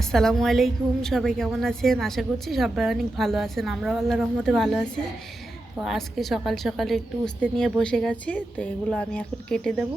আসসালামু আলাইকুম, সবাই কেমন আছেন? আশা করছি সবাই অনেক ভালো আছেন, আমরাও আল্লাহ রহমতে ভালো আছি। তো আজকে সকাল সকালে একটু উস্তে নিয়ে বসে গেছি, তো এগুলো আমি এখন কেটে দেবো।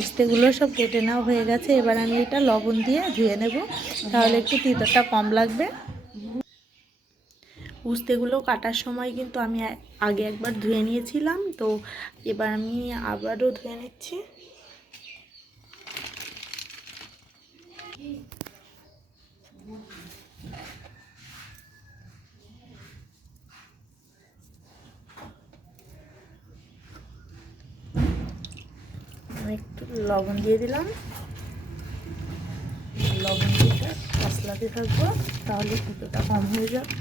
উস্তেগুলো সব কেটে নেওয়া হয়ে গেছে। এবার আমি এটা লবণ দিয়ে ধুয়ে নেব। তাহলে একটু তিতরটা কম লাগবে। উস্তেগুলো কাটার সময় কিন্তু আমি আগে একবার ধুয়ে নিয়েছিলাম। তো এবার আমি আবারও ধুয়ে নিচ্ছি। আমি একটু লবণ দিয়ে দিলাম। লবণ দিয়ে মশলাতে থাকব তাহলে কুটোটা কম হয়ে যাবে।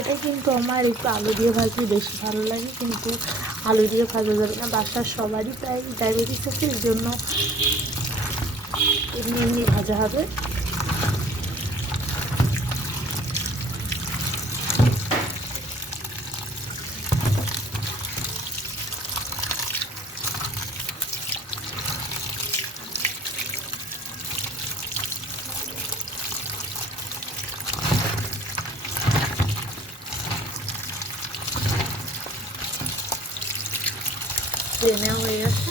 উস্তেটা কিন্তু আমার একটু আলু দিয়ে ভাজি বেশি ভালো লাগে, কিন্তু আলু দিয়ে ভাজা যাবে না, বাসার সবারই প্রায় ডায়াবেটিস আছে, এই জন্য এমনি এমনি ভাজা হবে। ধুয়ে নেওয়া হয়ে গেছে।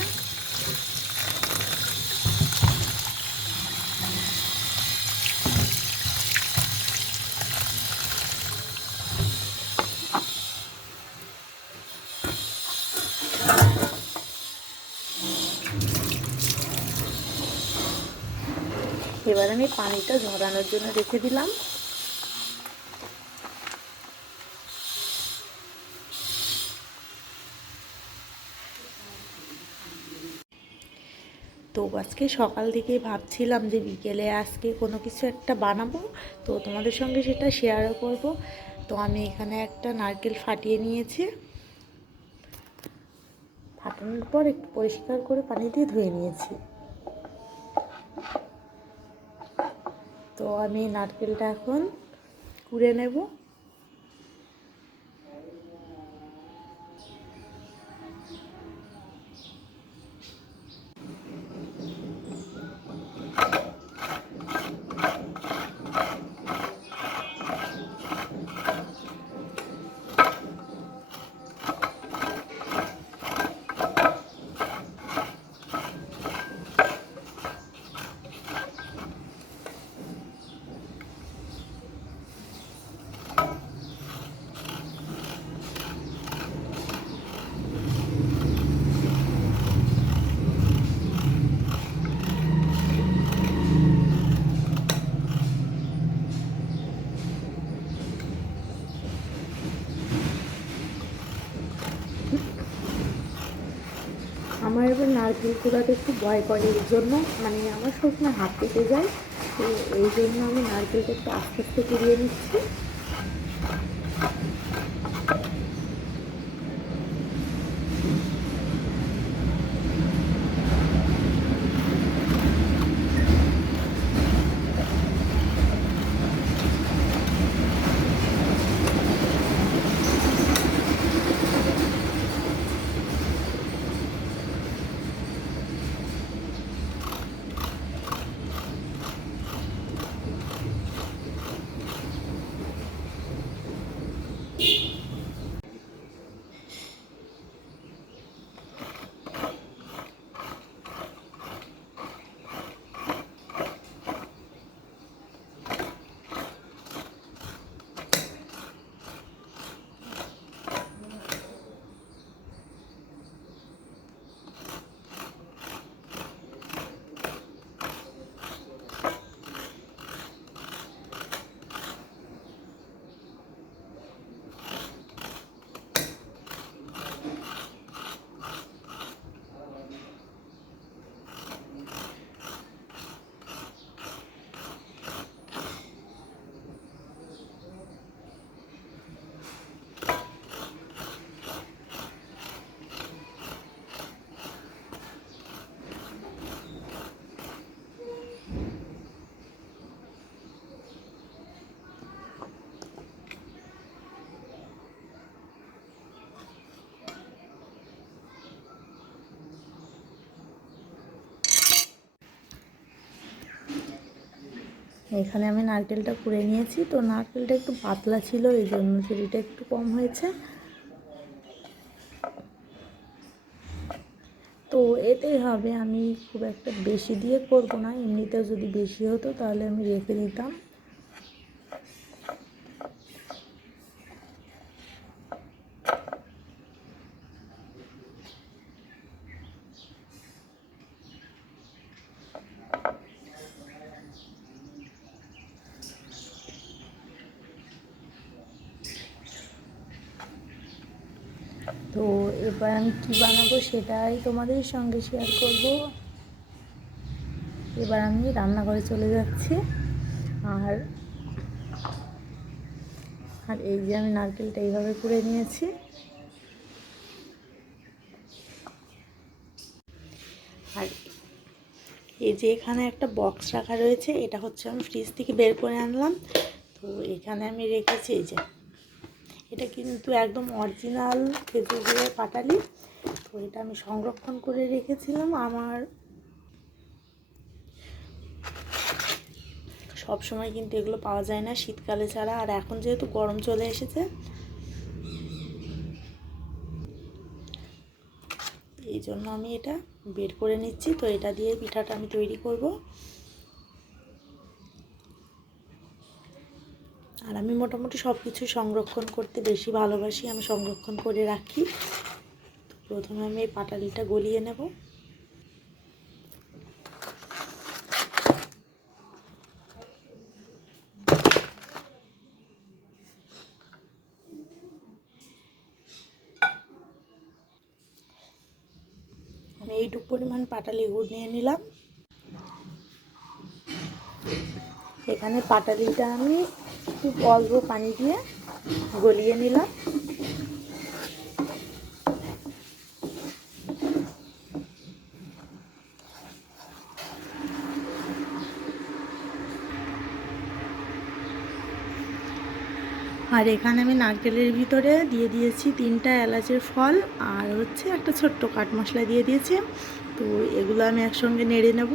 এবার আমি পানিটা ঝরানোর জন্য রেখে দিলাম। তো আজকে সকাল থেকে ভাবছিলাম যে বিকেলে আজকে কোনো কিছু একটা বানাবো। তো তোমাদের সঙ্গে সেটা শেয়ারও করব। তো আমি এখানে একটা নারকেল ফাটিয়ে নিয়েছি। ফাটানোর পর একটু পরিষ্কার করে পানি দিয়ে ধুয়ে নিয়েছি। তো আমি নারকেলটা এখন কুড়ে নেব। আমার এবার নারকেল কুড়াতে একটু ভয় করে এই জন্য মানে আমার সবসময় হাত কেটে যায়, তো এই জন্য আমি নারকেলটা একটু আস্তে আস্তে কুড়িয়ে নিচ্ছি। এখানে আমি নারকেলটা কুড়ে নিয়েছি। তো নারকেলটা একটু পাতলা ছিল, এই জন্য চুরিটা একটু কম হয়েছে। তো এতেই হবে আমি খুব একটা বেশি দিয়ে করব না। এমনিতেও যদি বেশি হতো তাহলে আমি রেখে দিতাম তো এবার আমি কী বানাবো সেটাই তোমাদের সঙ্গে শেয়ার করব। এবার আমি রান্নাঘরে চলে যাচ্ছি। আর আর এই যে আমি নারকেলটা এইভাবে করে নিয়েছি। আর এই যে এখানে একটা বক্স রাখা রয়েছে, এটা হচ্ছে আমি ফ্রিজ থেকে বের করে আনলাম। তো এখানে আমি রেখেছি এই যে এটা কিন্তু একদম অরিজিনাল খেজুর গুঁড়োর পাটালি। তো এটা আমি সংরক্ষণ করে রেখেছিলাম আমার। সব সময় কিন্তু এগুলো পাওয়া যায় না শীতকালে ছাড়া। আর এখন যেহেতু গরম চলে এসেছে, এই জন্য আমি এটা বের করে নিচ্ছি। তো এটা দিয়ে পিঠাটা আমি তৈরি করব। আর আমি মোটামুটি সব কিছু সংরক্ষণ করতে বেশি ভালোবাসি, আমি সংরক্ষণ করে রাখি। তো প্রথমে আমি এই পাটালিটা গলিয়ে নেব। আমি এইটুকু পরিমাণ পাটালি গুড় নিয়ে নিলাম। এখানে পাটালিটা আমি খুব অল্প পানি দিয়ে গলিয়ে নিলাম। আর এখানে আমি নারকেলের ভিতরে দিয়ে দিয়েছি তিনটা এলাচের ফল আর হচ্ছে একটা ছোট্ট কাঠ মশলা দিয়ে দিয়েছি। তো এগুলো আমি একসঙ্গে নেড়ে নেব।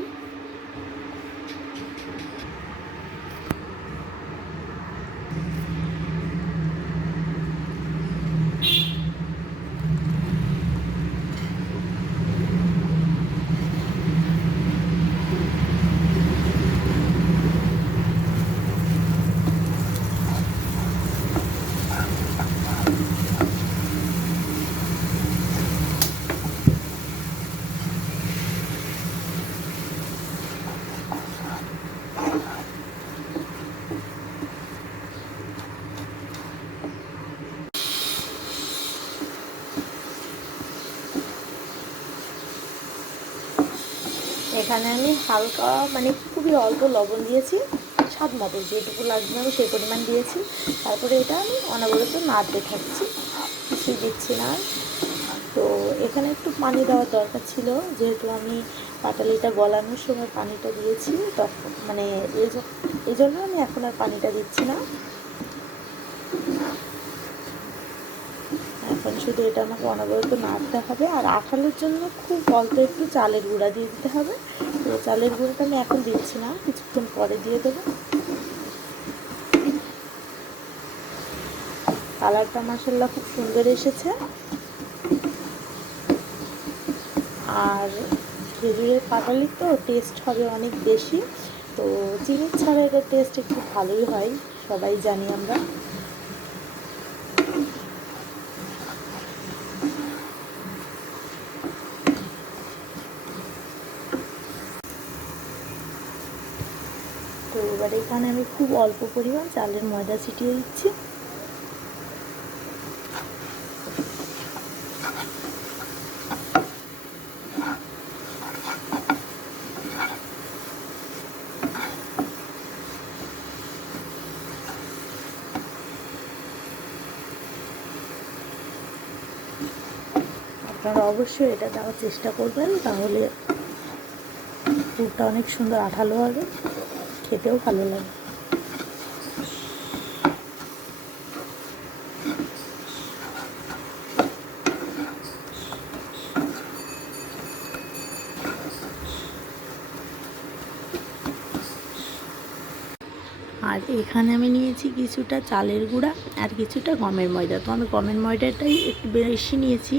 এখানে আমি হালকা মানে খুবই অল্প লবণ দিয়েছি। স্বাদ মতো যেটুকু লাগবে আমি সেই পরিমাণ দিয়েছি। তারপরে এটা আমি অনবরত নাড়তে থাকছি কিছুই দিচ্ছি না। তো এখানে একটু পানি দেওয়ার দরকার ছিল। যেহেতু আমি পাটালিটা গলানোর সময় পানিটা দিয়েছি, তখন মানে এই জন্য আমি এখন আর পানিটা দিচ্ছি না এখন শুধু এটা আমাকে অনবরত নাড়তে হবে আর আঠালোর জন্য খুব অল্প একটু চালের গুঁড়া দিয়ে দিতে হবে। তো চালের গুঁড়োটা আমি এখন দিচ্ছি না, কিছুক্ষণ পরে দিয়ে দেবো। কালারটা মাসাল্লাহ খুব সুন্দর এসেছে। আর খেজুরের পাটালি তো টেস্ট হবে অনেক বেশি, তো চিনি ছাড়া এটার টেস্ট একটু ভালোই হয়, সবাই জানি আমরা। তো এবার এখানে আমি খুব অল্প পরিমাণ চালের ময়দা ছিটিয়ে দিচ্ছি। আপনারা অবশ্যই এটা দেওয়ার চেষ্টা করবেন, তাহলে পুরটা অনেক সুন্দর আঠালো হবে। খেতেও ভালো লাগে। আর এখানে আমি নিয়েছি কিছুটা চালের গুঁড়া আর কিছুটা গমের ময়দা। তো আমি গমের ময়দাটাই একটু বেশি নিয়েছি।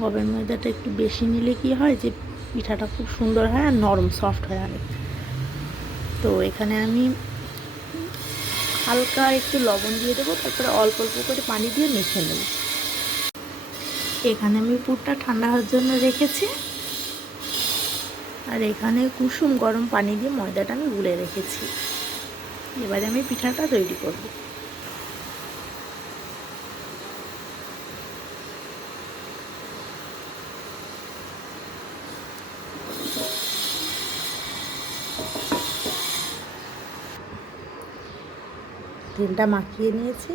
গমের ময়দাটা একটু বেশি নিলে কি হয় যে পিঠাটা খুব সুন্দর হয় আর নরম সফট হয় অনেক তো এখানে আমি হালকা একটু লবণ দিয়ে দেবো, তারপরে অল্প অল্প করে পানি দিয়ে মেখে নেব। এখানে আমি পুরটা ঠান্ডা হওয়ার জন্য রেখেছি। আর এখানে কুসুম গরম পানি দিয়ে ময়দাটা আমি গুলে রেখেছি। এবারে আমি পিঠাটা তৈরি করব। তেলটা মাখিয়ে নিয়েছি।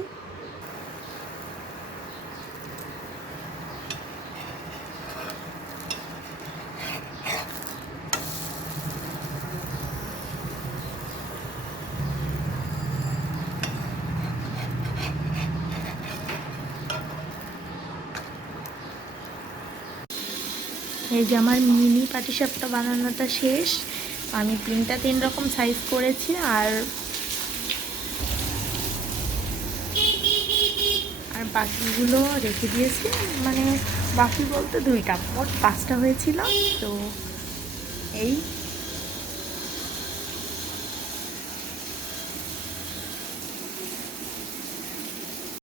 এই যে আমার মিনি পাটিসাপটা বানানোটা শেষ। আমি তিনটা তিন রকম সাইজ করেছি আর বাকিগুলো রেখে দিয়েছি। মানে বাকি বলতে দুইটা মোট পাঁচটা হয়েছিল। তো এই